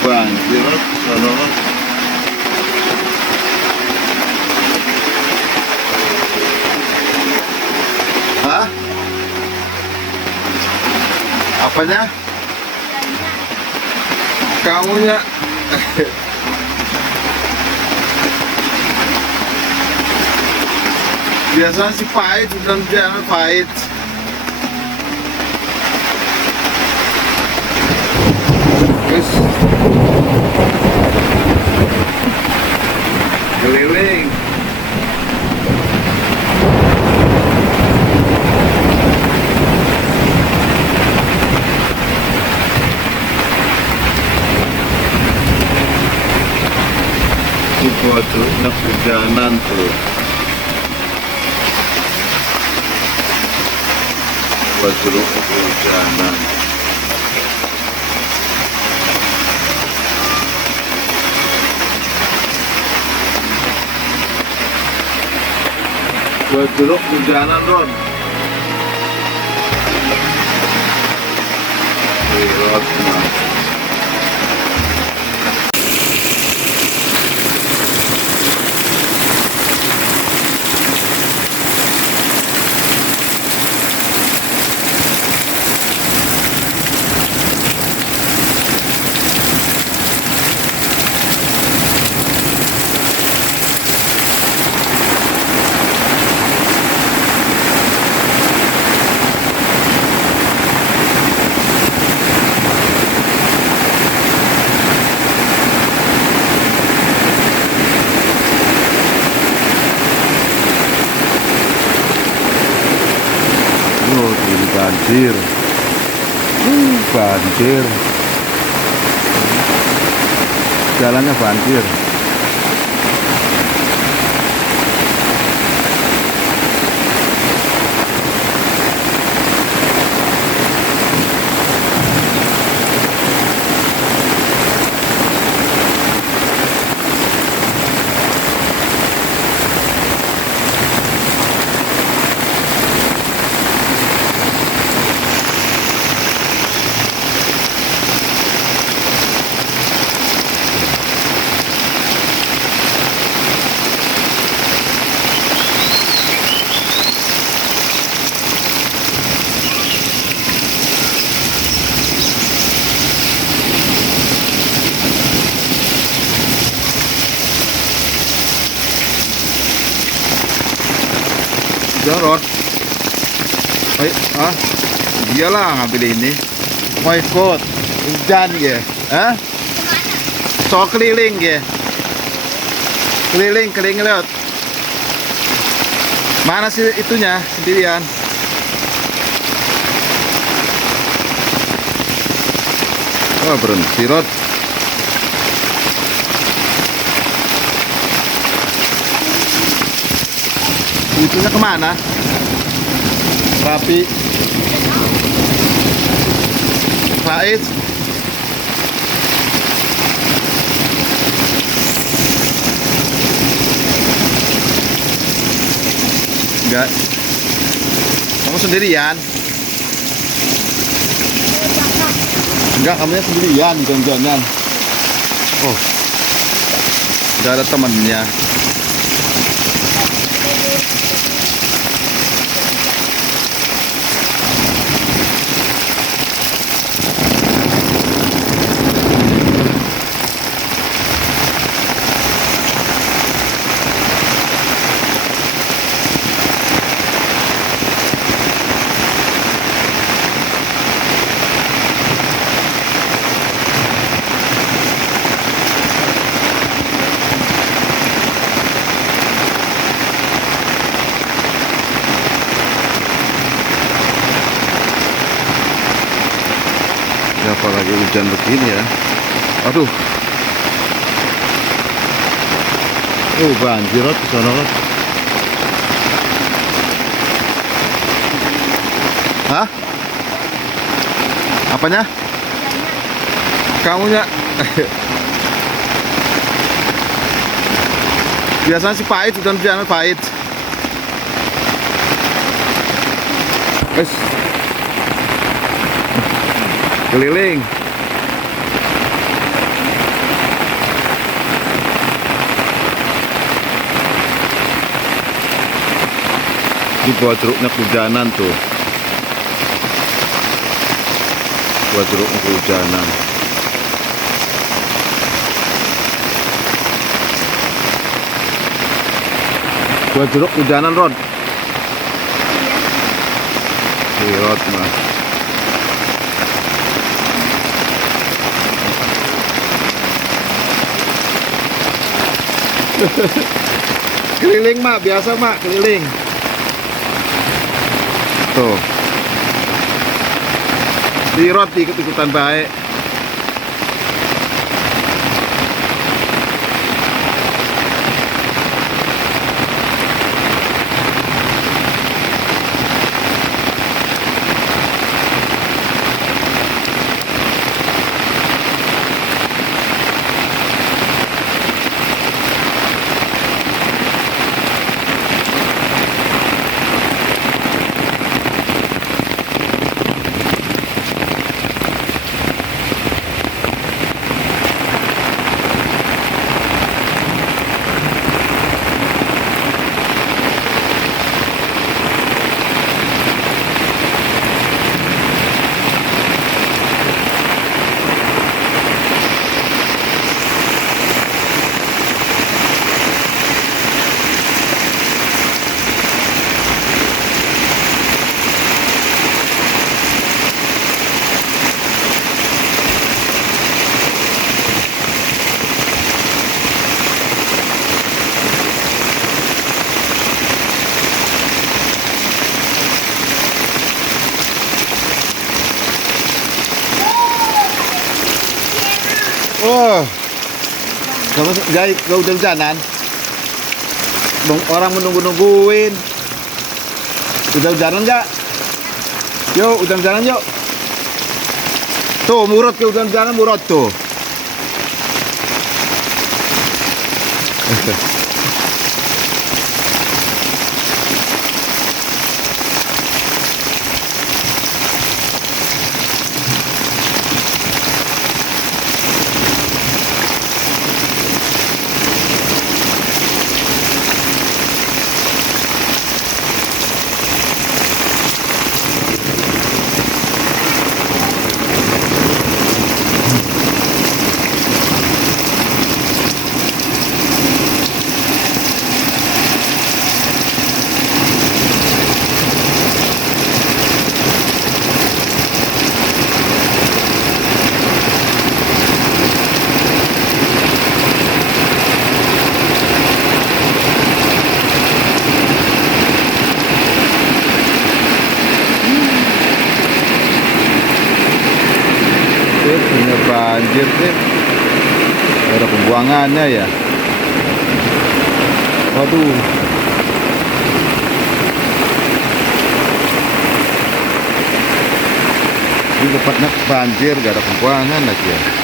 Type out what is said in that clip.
Banjir sono. Hah? Apanya? Kamunya biasanya sih pahit, hujan-hujanan pahit. Terus keliling. Buat tuh nak hujanan tuh. Buat dulu hujanan. Buat dulu hujanan Ron. Pilot nah. Oh, ini banjir. Banjir. Jalannya banjir. Jorot. Iyalah ngambil ini. Mau ikut hujan ya? Hah? So keliling ya? Keliling lewat. Mana sih itunya sendirian? Oh berhenti Rod. Itunya kemana? Rapi. Faiz. Enggak. Kamu sendirian? Enggak, kamunya sendirian jalan-jalan. Oh. Enggak ada temannya. Apalagi hujan begini ya. Aduh. Banjir di sana. Hah? Apanya? Kamunya biasanya sih pahit, hujan-hujanan pahit. Keliling. Ini buah jeruknya kehujanan tuh. Buah jeruknya kehujanan. Buah jeruk kehujanan, Rod. Iya, Rod mah. Keliling mak, biasa mak, keliling. Tuh. Si Rod ikut-ikutan baik. Oh, kamu gak hujan-hujanan? Orang menunggu-nungguin. Udah hujanan gak? Yuk, hujan-hujanan yuk. Tuh, murut ke hujan-hujanan, murut tuh. Punya banjir deh. Ada pembuangannya ya. Waduh. Ini tempatnya banjir, gak ada pembuangan lagi ya.